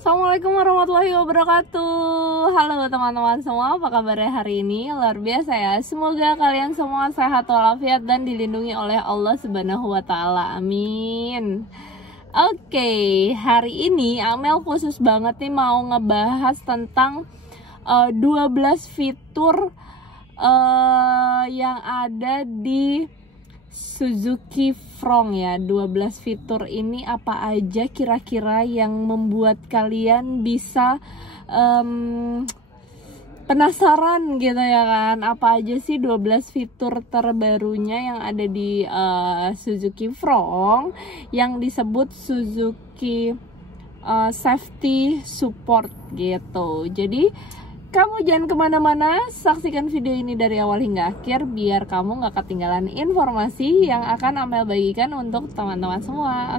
Assalamualaikum warahmatullahi wabarakatuh. Halo teman-teman semua, apa kabarnya hari ini? Luar biasa ya. Semoga kalian semua sehat walafiat dan dilindungi oleh Allah Subhanahu wa taala. Amin. Oke, hari ini Amel khusus banget nih mau ngebahas tentang 12 fitur yang ada di Suzuki Front ya. 12 fitur ini apa aja kira-kira yang membuat kalian bisa penasaran gitu ya kan? Apa aja sih 12 fitur terbarunya yang ada di Suzuki Front yang disebut Suzuki Safety Support gitu. Jadi kamu jangan kemana-mana, saksikan video ini dari awal hingga akhir biar kamu gak ketinggalan informasi yang akan Amel bagikan untuk teman-teman semua.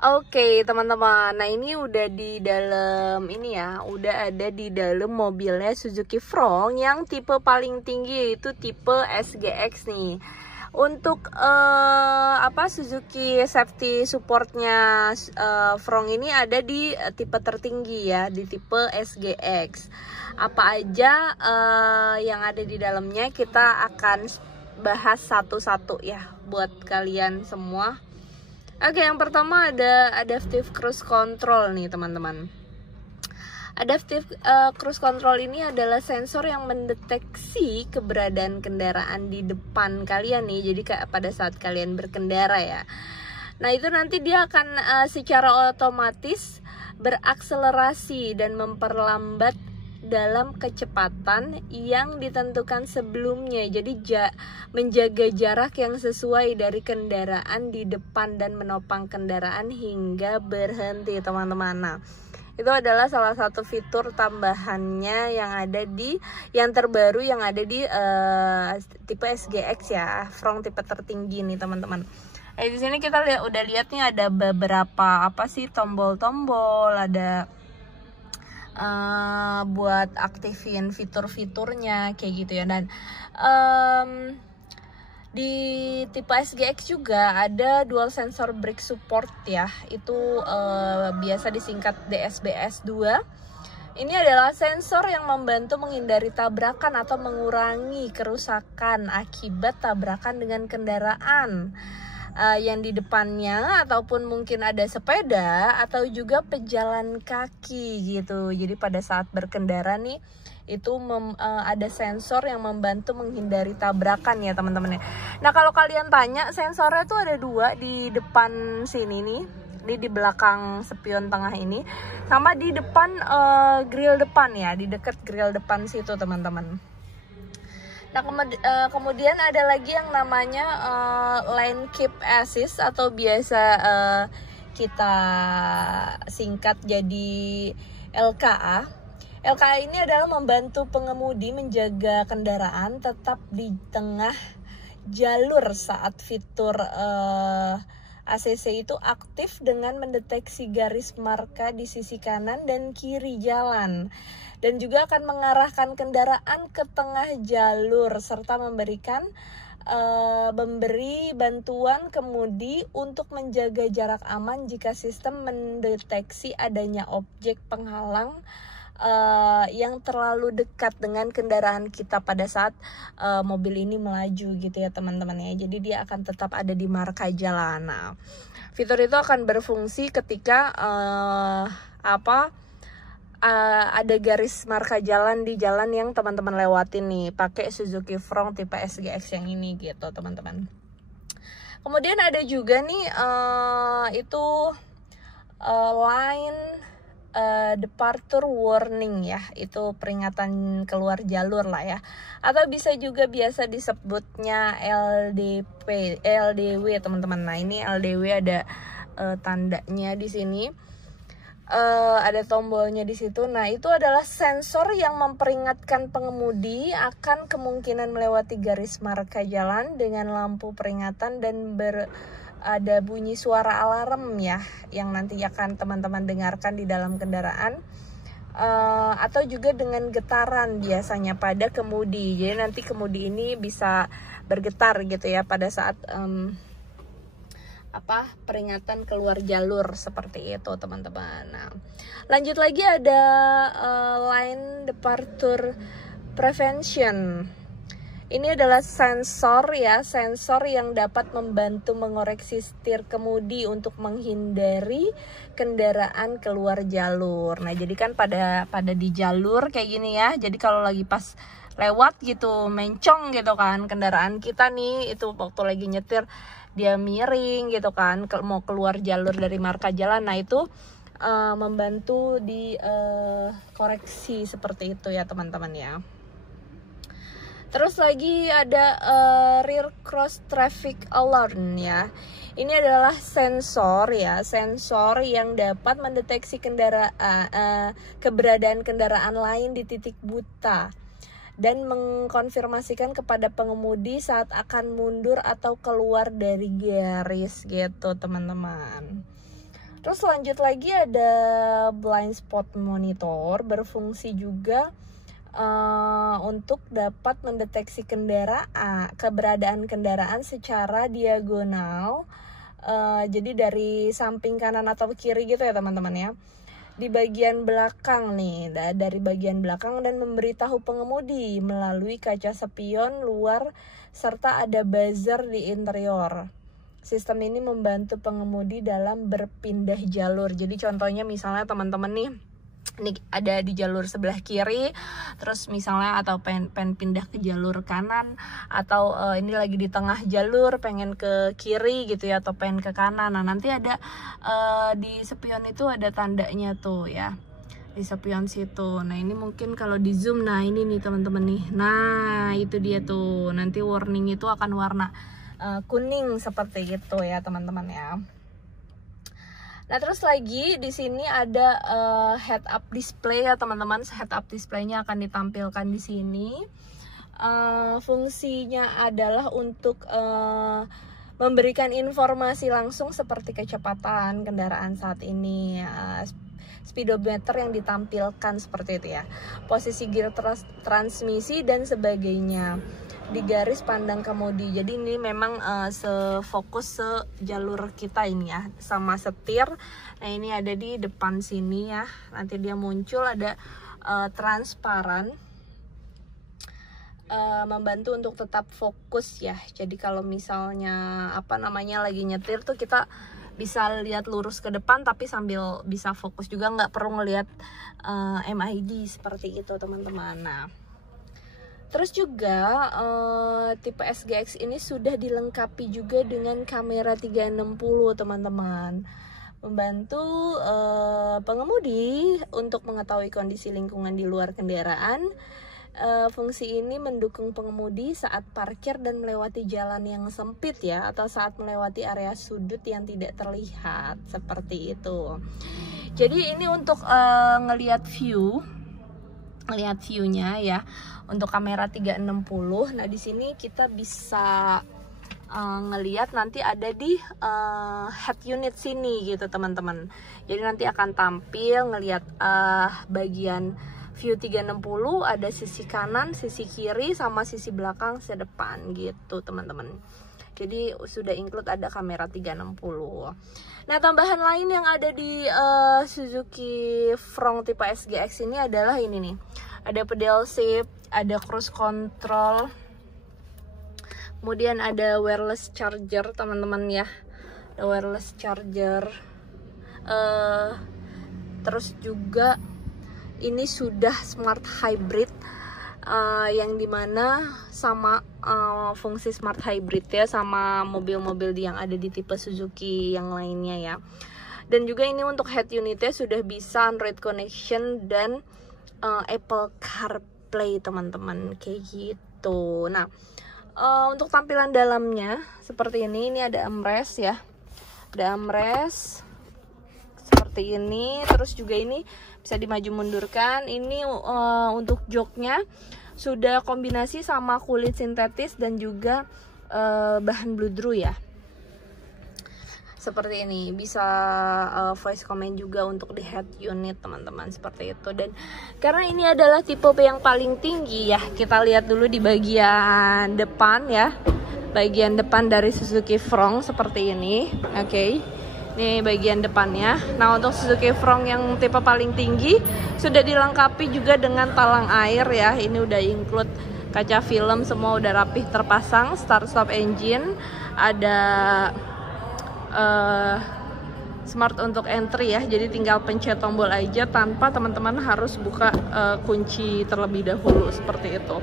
Oke, teman-teman. Nah, ini udah di dalam ini ya, udah ada di dalam mobilnya Suzuki Front yang tipe paling tinggi yaitu tipe SGX nih. Untuk Suzuki Safety Supportnya Front ini ada di tipe tertinggi ya, di tipe SGX. Apa aja yang ada di dalamnya kita akan bahas satu-satu ya buat kalian semua. Oke, yang pertama ada Adaptive Cruise Control nih teman-teman. Adaptive Cruise Control ini adalah sensor yang mendeteksi keberadaan kendaraan di depan kalian nih. Jadi pada saat kalian berkendara ya. Nah, itu nanti dia akan secara otomatis berakselerasi dan memperlambat dalam kecepatan yang ditentukan sebelumnya. Jadi menjaga jarak yang sesuai dari kendaraan di depan dan menopang kendaraan hingga berhenti, teman-teman. Nah, itu adalah salah satu fitur tambahannya yang terbaru yang ada di tipe SGX ya, Front tipe tertinggi nih teman-teman. Di sini kita udah lihat nih ada beberapa tombol-tombol, ada buat aktifin fitur-fiturnya kayak gitu ya. Dan di tipe SGX juga ada dual sensor brake support ya. Itu biasa disingkat DSBS 2. Ini adalah sensor yang membantu menghindari tabrakan atau mengurangi kerusakan akibat tabrakan dengan kendaraan yang di depannya, ataupun mungkin ada sepeda atau juga pejalan kaki gitu. Jadi pada saat berkendara nih itu ada sensor yang membantu menghindari tabrakan ya teman-teman. Nah, kalau kalian tanya, sensornya tuh ada dua di depan sini nih, di belakang spion tengah ini, sama di depan grill depan ya, di dekat grill depan situ teman-teman. Nah, kemudian ada lagi yang namanya Lane Keep Assist atau biasa kita singkat jadi LKA. LKA ini adalah membantu pengemudi menjaga kendaraan tetap di tengah jalur saat fitur ACC itu aktif dengan mendeteksi garis marka di sisi kanan dan kiri jalan, dan juga akan mengarahkan kendaraan ke tengah jalur serta memberi bantuan kemudi untuk menjaga jarak aman jika sistem mendeteksi adanya objek penghalang yang terlalu dekat dengan kendaraan kita pada saat mobil ini melaju gitu ya teman-teman ya. Jadi dia akan tetap ada di marka jalan. Nah, fitur itu akan berfungsi ketika ada garis marka jalan di jalan yang teman-teman lewatin nih pakai Suzuki Front tipe SGX yang ini gitu teman-teman. Kemudian ada juga nih line departure warning ya, itu peringatan keluar jalur lah ya, atau bisa juga biasa disebutnya LDW teman-teman. Nah, ini LDW ada tandanya di sini, ada tombolnya di situ. Nah, itu adalah sensor yang memperingatkan pengemudi akan kemungkinan melewati garis marka jalan dengan lampu peringatan dan ada bunyi suara alarm ya, yang nanti akan teman-teman dengarkan di dalam kendaraan, atau juga dengan getaran biasanya pada kemudi. Jadi nanti kemudi ini bisa bergetar gitu ya pada saat peringatan keluar jalur seperti itu teman-teman. Nah, lanjut lagi ada line departure prevention. Ini adalah sensor ya, sensor yang dapat membantu mengoreksi setir kemudi untuk menghindari kendaraan keluar jalur. Nah, jadi kan pada di jalur kayak gini ya. Jadi kalau lagi pas lewat gitu, mencong gitu kan kendaraan kita nih, itu waktu lagi nyetir dia miring gitu kan, mau keluar jalur dari marka jalan. Nah, itu membantu di koreksi seperti itu ya teman-teman ya. Terus lagi ada rear cross traffic alarm ya. Ini adalah sensor ya, sensor yang dapat mendeteksi keberadaan kendaraan lain di titik buta dan mengkonfirmasikan kepada pengemudi saat akan mundur atau keluar dari garis gitu teman-teman. Terus lanjut lagi ada blind spot monitor, berfungsi juga untuk dapat mendeteksi keberadaan kendaraan secara diagonal, jadi dari samping kanan atau kiri gitu ya teman-teman ya, di bagian belakang nih, dari bagian belakang, dan memberitahu pengemudi melalui kaca spion luar serta ada buzzer di interior. Sistem ini membantu pengemudi dalam berpindah jalur. Jadi contohnya misalnya teman-teman nih, ini ada di jalur sebelah kiri, terus misalnya atau pengen pindah ke jalur kanan, atau ini lagi di tengah jalur pengen ke kiri gitu ya, atau pengen ke kanan. Nah, nanti ada di spion itu ada tandanya tuh ya, di spion situ. Nah, ini mungkin kalau di zoom, nah ini nih teman-teman nih, nah itu dia tuh, nanti warning itu akan warna kuning seperti itu ya teman-teman ya. Nah, terus lagi di sini ada head up display ya teman-teman. Head up displaynya akan ditampilkan di sini. Fungsinya adalah untuk memberikan informasi langsung seperti kecepatan kendaraan saat ini, speedometer yang ditampilkan seperti itu ya, posisi gear transmisi dan sebagainya di garis pandang kemudi. Jadi ini memang sefokus jalur kita ini ya, sama setir. Nah, ini ada di depan sini ya, nanti dia muncul ada transparan, membantu untuk tetap fokus ya. Jadi kalau misalnya lagi nyetir tuh kita bisa lihat lurus ke depan tapi sambil bisa fokus juga, nggak perlu ngelihat MID seperti itu teman-teman. Nah, terus juga tipe SGX ini sudah dilengkapi juga dengan kamera 360 teman-teman, membantu pengemudi untuk mengetahui kondisi lingkungan di luar kendaraan. Fungsi ini mendukung pengemudi saat parkir dan melewati jalan yang sempit ya, atau saat melewati area sudut yang tidak terlihat seperti itu. Jadi ini untuk ngelihat view-nya ya, untuk kamera 360. Nah, di sini kita bisa ngelihat nanti ada di head unit sini gitu teman-teman. Jadi nanti akan tampil ngelihat bagian view 360, ada sisi kanan, sisi kiri, sama sisi belakang, sedepan gitu teman-teman. Jadi sudah include ada kamera 360. Nah, tambahan lain yang ada di Suzuki Front tipe SGX ini adalah ini nih, ada pedal shift, ada cruise control, kemudian ada wireless charger teman-teman ya, ada wireless charger. Terus juga ini sudah smart hybrid, yang dimana sama fungsi smart hybrid ya, sama mobil-mobil yang ada di tipe Suzuki yang lainnya ya. Dan juga ini untuk head unitnya sudah bisa Android connection dan Apple CarPlay teman-teman, kayak gitu. Nah, untuk tampilan dalamnya seperti ini ada armrest ya, ada armrest seperti ini. Terus juga ini bisa dimaju mundurkan. Ini untuk joknya sudah kombinasi sama kulit sintetis dan juga bahan bludru ya. seperti ini. Bisa voice comment juga untuk di head unit teman-teman, seperti itu. Dan karena ini adalah tipe yang paling tinggi ya, kita lihat dulu di bagian depan ya. Bagian depan dari Suzuki Front seperti ini. Oke. Ini bagian depannya. Nah, untuk Suzuki Front yang tipe paling tinggi sudah dilengkapi juga dengan talang air ya. Ini udah include kaca film, semua udah rapih terpasang. Start stop engine, ada smart untuk entry ya. Jadi tinggal pencet tombol aja tanpa teman-teman harus buka kunci terlebih dahulu, seperti itu.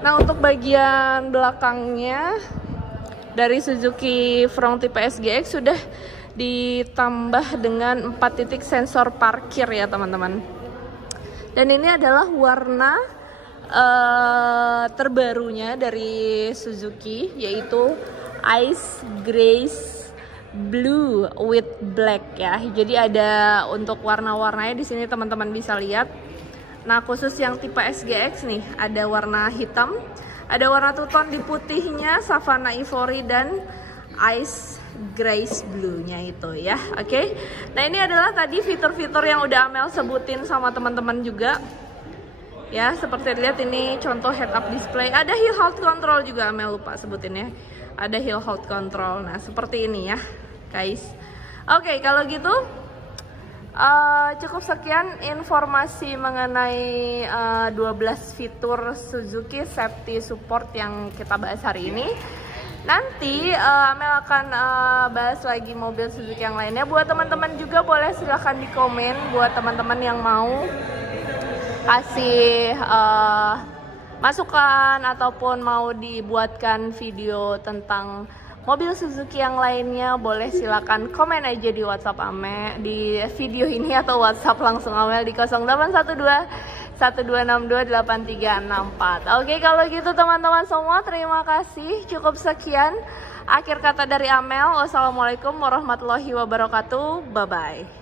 Nah, untuk bagian belakangnya dari Suzuki Front tipe SGX sudah ditambah dengan 4 titik sensor parkir ya teman-teman. Dan ini adalah warna terbarunya dari Suzuki, yaitu Ice Grace Blue with Black ya. Jadi ada untuk warna-warnanya di sini teman-teman bisa lihat. Nah, khusus yang tipe SGX nih, ada warna hitam, ada warna two-tone di putihnya, Savannah Ivory, dan Ice Grace Blue-nya itu ya. Oke. Nah, ini adalah tadi fitur-fitur yang udah Amel sebutin sama teman-teman juga. Ya, seperti lihat ini contoh head up display. Ada hill halt control juga, Amel lupa sebutin ya. Ada hill halt control. Nah, seperti ini ya, guys. Oke, kalau gitu cukup sekian informasi mengenai 12 fitur Suzuki Safety Support yang kita bahas hari ini. Nanti Amel akan bahas lagi mobil Suzuki yang lainnya. Buat teman-teman juga boleh silahkan di komen. Buat teman-teman yang mau kasih masukan ataupun mau dibuatkan video tentang mobil Suzuki yang lainnya, boleh silakan komen aja di WhatsApp Amel di video ini, atau WhatsApp langsung Amel di 0812 12628364. Oke, kalau gitu teman-teman semua, terima kasih. Cukup sekian akhir kata dari Amel. Wassalamualaikum warahmatullahi wabarakatuh. Bye bye.